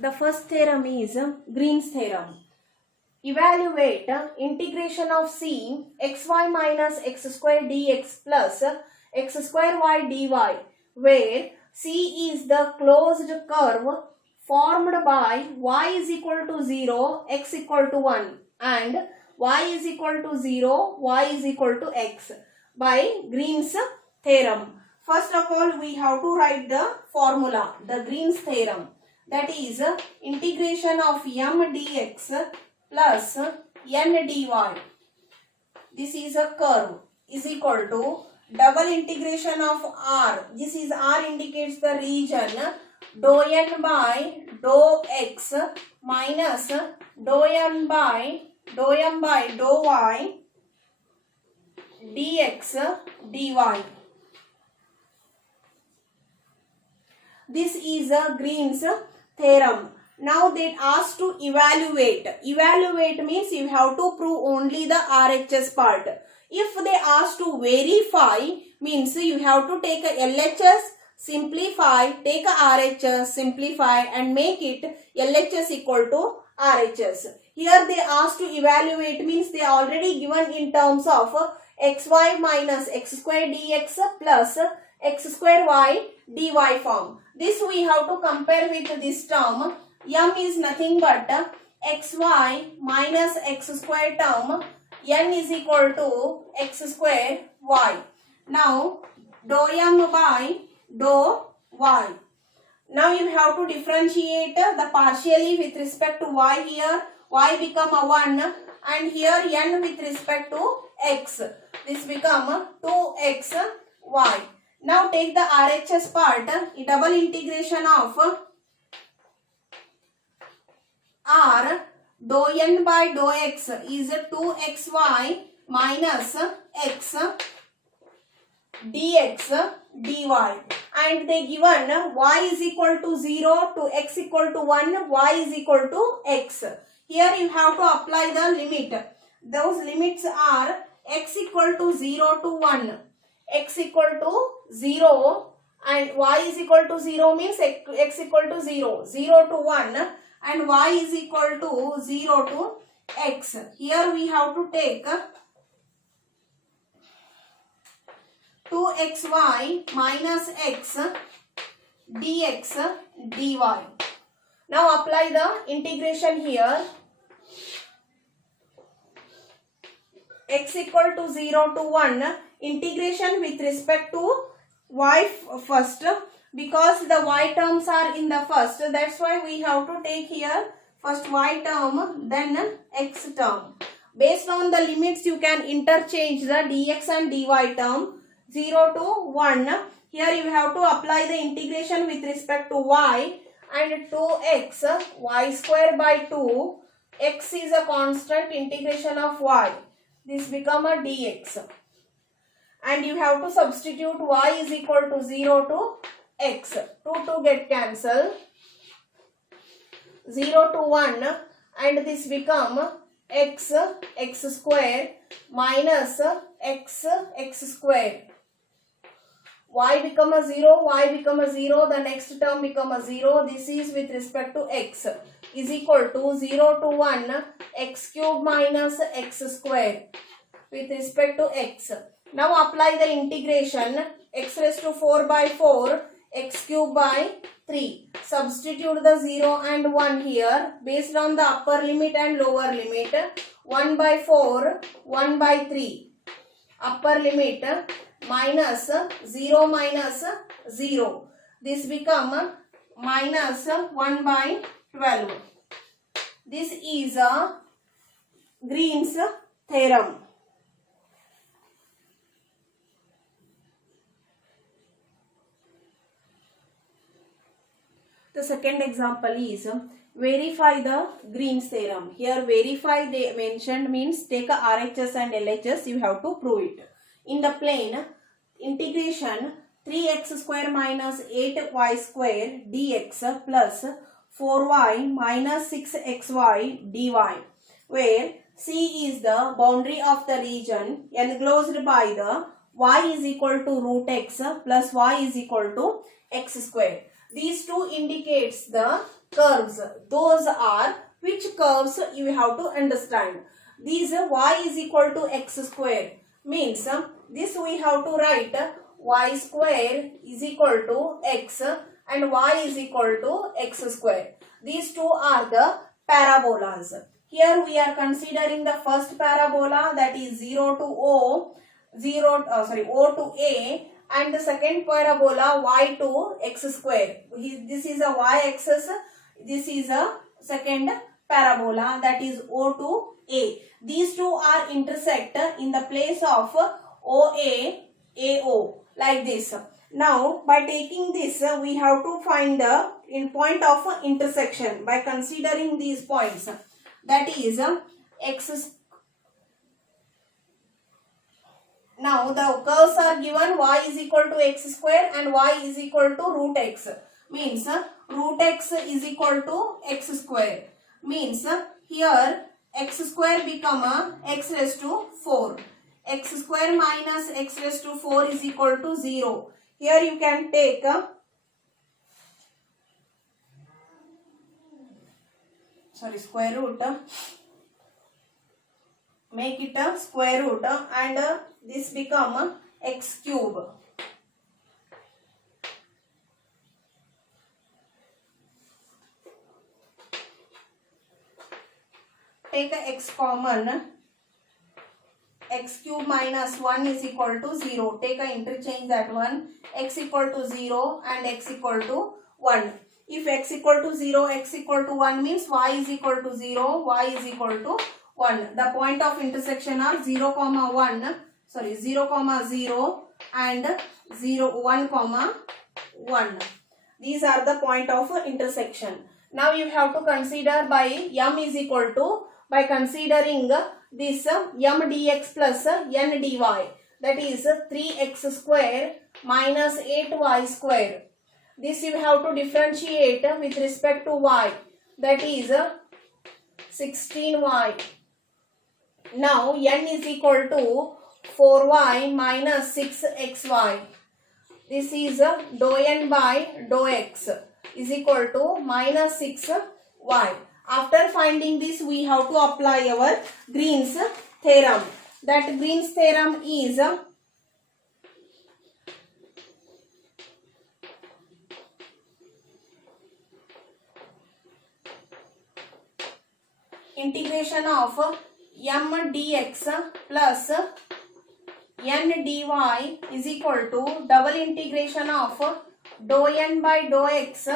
The first theorem is Green's theorem. Evaluate integration of c xy minus x square dx plus x square y dy, where c is the closed curve formed by y is equal to 0, x equal to 1 and y is equal to 0, y is equal to x by Green's theorem. First of all, we have to write the formula, the Green's theorem. That is integration of m dx plus n dy. This is a curve is equal to double integration of r. This is r indicates the region dou n by dou x minus dou m by dou y dx dy. This is a Green's theorem. Now they asked to evaluate. Evaluate means you have to prove only the RHS part. If they ask to verify means you have to take a LHS, simplify, take a RHS, simplify and make it LHS equal to RHS. Here they asked to evaluate means they are already given in terms of xy minus x square dx plus x square y dy form. This we have to compare with this term. M is nothing but xy minus x square term. N is equal to x square y. Now dou m by dou y. Now you have to differentiate the partially with respect to y here. Y become a 1 and here n with respect to x. This become 2xy. Now take the RHS part, double integration of r dou n by dou x is 2xy minus x dx dy, and they given y is equal to 0 to x equal to 1, y is equal to x. Here you have to apply the limit. Those limits are x equal to 0 to 1, x equal to 0 and y is equal to 0 means x equal to 0, 0 to 1 and y is equal to 0 to x. Here we have to take 2xy minus x dx dy. Now apply the integration here. X equal to 0 to 1, integration with respect to y first, because the y terms are in the first, that's why we have to take here first y term then x term. Based on the limits you can interchange the dx and dy term. 0 to 1, here you have to apply the integration with respect to y and 2x y square by 2, x is a constant, integration of y, this become a dx. And you have to substitute y is equal to 0 to x. 2 get cancelled. 0 to 1 and this become x square minus x square. Y become a 0, y become a 0, the next term become a 0. This is with respect to x is equal to 0 to 1 x cube minus x square with respect to x. Now apply the integration, x raised to 4 by 4, x cube by 3. Substitute the 0 and 1 here based on the upper limit and lower limit. 1 by 4, 1 by 3. Upper limit minus 0 minus 0. This become minus 1 by 12. This is a Green's theorem. The second example is verify the Green's theorem. Here verify they mentioned means take a RHS and LHS, you have to prove it. In the plane, integration 3x square minus 8y square dx plus 4y minus 6xy dy, where C is the boundary of the region enclosed by the y is equal to root x plus y is equal to x square. These two indicates the curves. Those are which curves you have to understand. These y is equal to x square means this we have to write y square is equal to x and y is equal to x square. These two are the parabolas. Here we are considering the first parabola, that is 0 to O, O to A, and the second parabola y to x square. This is a y axis, this is a second parabola, that is O to A. These two are intersect in the place of OA, AO, like this. Now by taking this we have to find the point of intersection by considering these points, that is x. Now the curves are given, y is equal to x square and y is equal to root x, means root x is equal to x square, means here x square become x raised to 4. X square minus x raised to 4 is equal to 0. Here you can take square root, make it a square root and this become x cube. Take a x common, x cube minus 1 is equal to 0. Take a interchange that one, x equal to 0 and x equal to 1. If x equal to 0, x equal to 1 means y is equal to 0, y is equal to 1. The point of intersection are 0, 1, 0, 0 and 0, 1, 1. These are the point of intersection. Now you have to consider by m is equal to, by considering this m dx plus n dy, that is 3x square minus 8y square. This you have to differentiate with respect to y, that is 16y. Now n is equal to 4y minus 6xy. This is dou n by dou x is equal to minus 6y. After finding this, we have to apply our Green's theorem. That Green's theorem is integration of m dx plus n dy is equal to double integration of dou n by dou x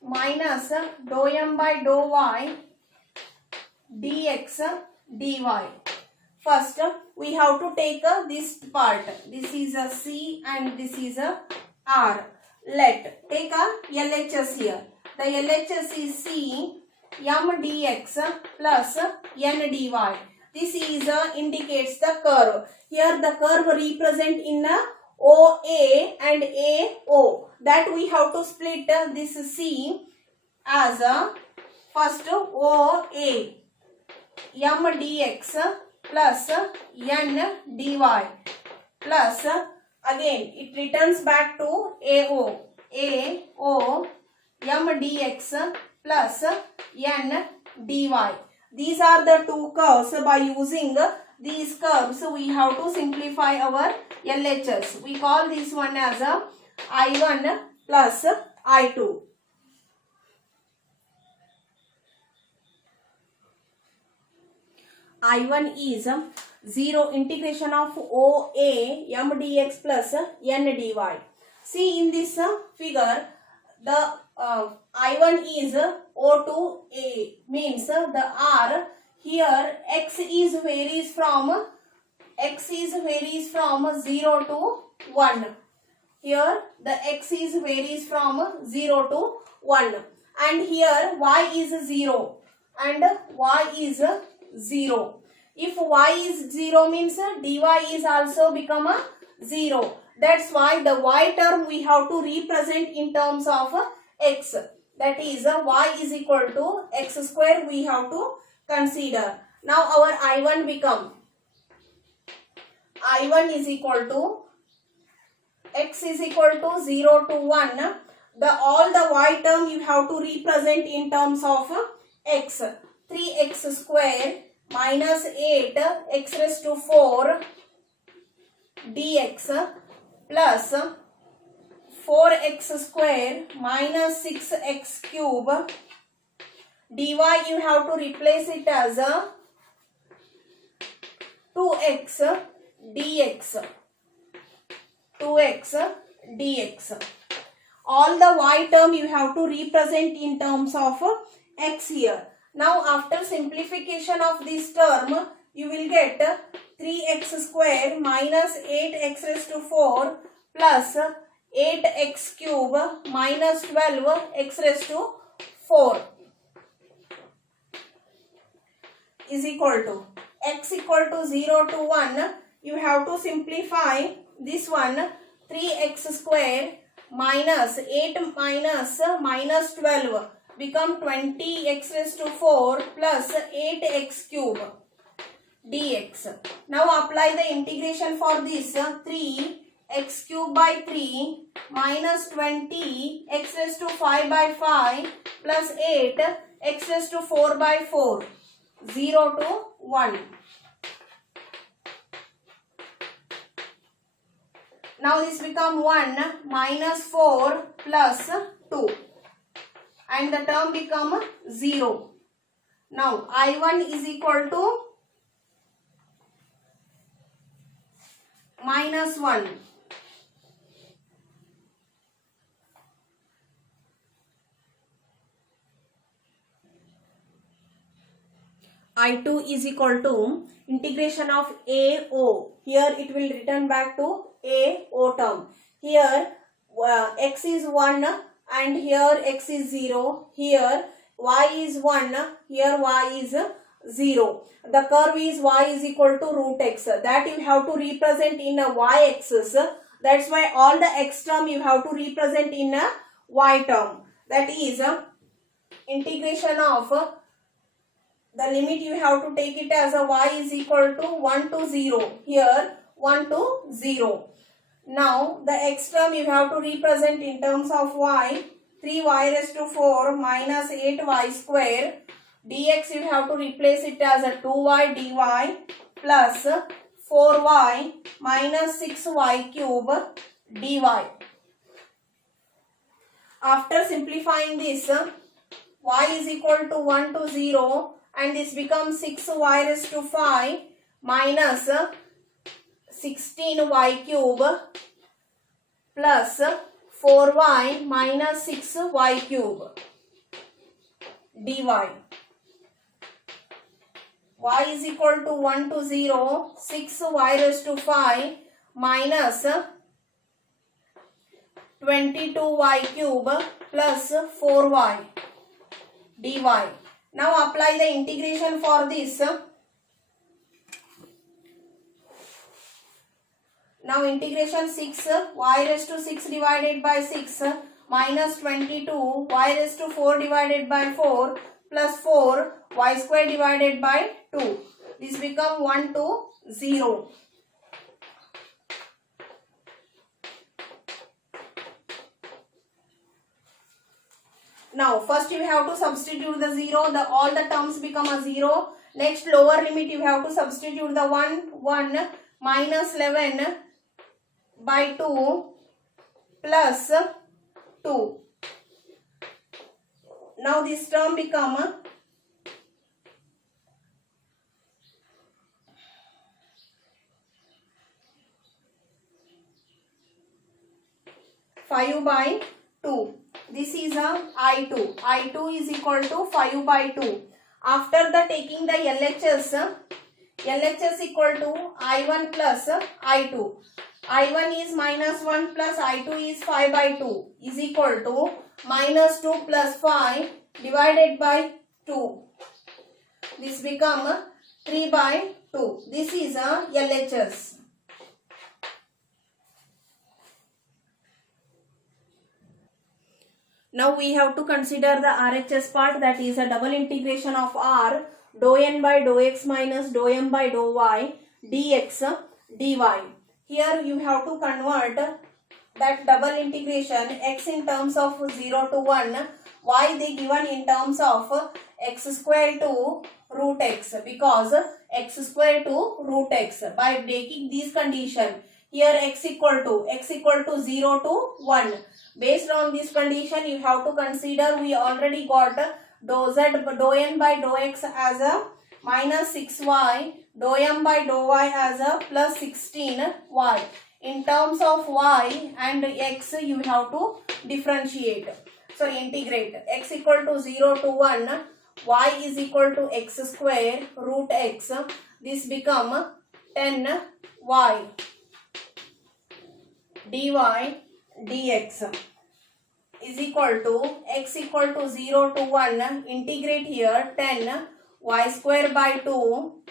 minus dou m by dou y dx dy. First we have to take this part. This is a C and this is a R. Let take a LHS here. The LHS is C m dx plus n dy. This is indicates the curve. Here the curve represent in OA and AO. That we have to split this C as first OA m dx plus n dy plus again it returns back to AO m dx plus n dy. These are the two curves. By using these curves we have to simplify our LHS. We call this one as I1 plus I2. I1 is 0 integration of OA m dx plus n dy. See in this figure, the I1 is O to A, means the R here x is varies from 0 to 1. Here the x is varies from 0 to 1 and here y is 0 and y is 0. If y is 0 means dy is also become a 0. That's why the y term we have to represent in terms of x. That is y is equal to x square we have to consider. Now our I1 become I1 is equal to x is equal to 0 to 1 all the y term you have to represent in terms of x. 3x square minus 8 x raised to 4 dx plus 4x square minus 6x cube dy, you have to replace it as a 2x dx. 2x dx. All the y term you have to represent in terms of x here. Now after simplification of this term, you will get 3x square minus 8x raised to 4 plus 8x cube minus 12x raised to 4 is equal to x equal to 0 to 1. You have to simplify this one. 3x square minus 8 minus 12 become 20x raised to 4 plus 8x cube dx. Now apply the integration for this. 3x cube by 3 minus 20 x raised to 5 by 5 plus 8 x raised to 4 by 4. 0 to 1. Now this become 1 minus 4 plus 2 and the term become 0. Now I1 is equal to minus 1. I2 is equal to integration of AO. Here it will return back to AO term. Here x is 1 and here x is 0. Here y is 1. Here y is 0. The curve is y is equal to root x. That you have to represent in a y axis. That's why all the x term you have to represent in a y term. That is integration of the limit you have to take it as a y is equal to 1 to 0. Here 1 to 0. Now the x term you have to represent in terms of y. 3y raised to 4 minus 8y square dx, you have to replace it as a 2y dy plus 4y minus 6y cube dy. After simplifying this, y is equal to 1 to 0 and this becomes 6y raised to 5 minus 16y cube plus 4y minus 6y cube dy. Y is equal to 1 to 0, 6y raised to 5 minus 22y cube plus 4y dy. Now apply the integration for this. Now integration 6 y raised to 6 divided by 6 minus 22 y raised to 4 divided by 4 plus 4 y square divided by 2. This become 1 to 0. Now first you have to substitute the 0. All the terms become a 0. Next lower limit you have to substitute the 1 minus 11 by 2 plus 2. Now this term become 5 by 2. This is a I2. I2 is equal to 5 by 2. After the taking the LHS, LHS equal to I1 plus I2. I1 is minus 1 plus I2 is 5 by 2 is equal to minus 2 plus 5 divided by 2. This become 3 by 2. This is a LHS. Now we have to consider the RHS part, that is a double integration of R dou n by dou x minus dou m by dou y dx dy. Here you have to convert that double integration x in terms of 0 to 1, y they given in terms of x square to root x, because x square to root x. By breaking these condition, here x equal to 0 to 1. Based on this condition, you have to consider we already got dou z dou n by dou x as a minus 6y, dou m by dou y as a plus 16y. In terms of y and x, you have to differentiate. So integrate x equal to 0 to 1, y is equal to x square root x. This become 10y dy dx is equal to x equal to 0 to 1. Integrate here 10 y square by 2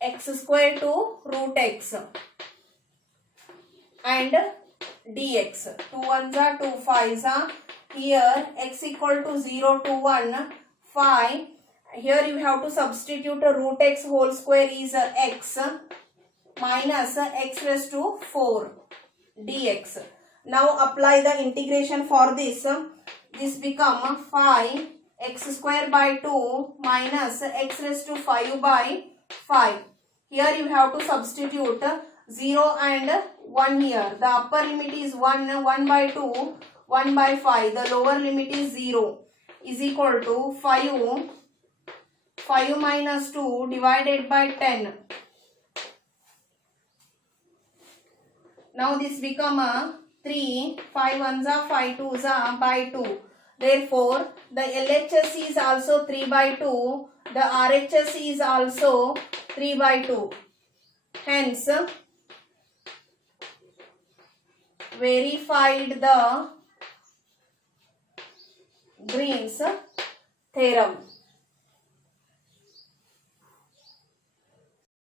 x square to root x and dx. 2 1s are 2 5s are. Here x equal to 0 to 1, 5. Here you have to substitute root x whole square is x minus x raised to 4 dx. Now apply the integration for this. This become 5 x square by 2 minus x raised to 5 by 5. Here you have to substitute 0 and 1 here. The upper limit is 1, 1 by 2, 1 by 5. The lower limit is 0 is equal to 5 minus 2 divided by 10. Now this become a 3, 5 1s are 5 2s are by 2. Therefore, the LHS is also 3 by 2. The RHS is also 3 by 2. Hence, verified the Green's theorem.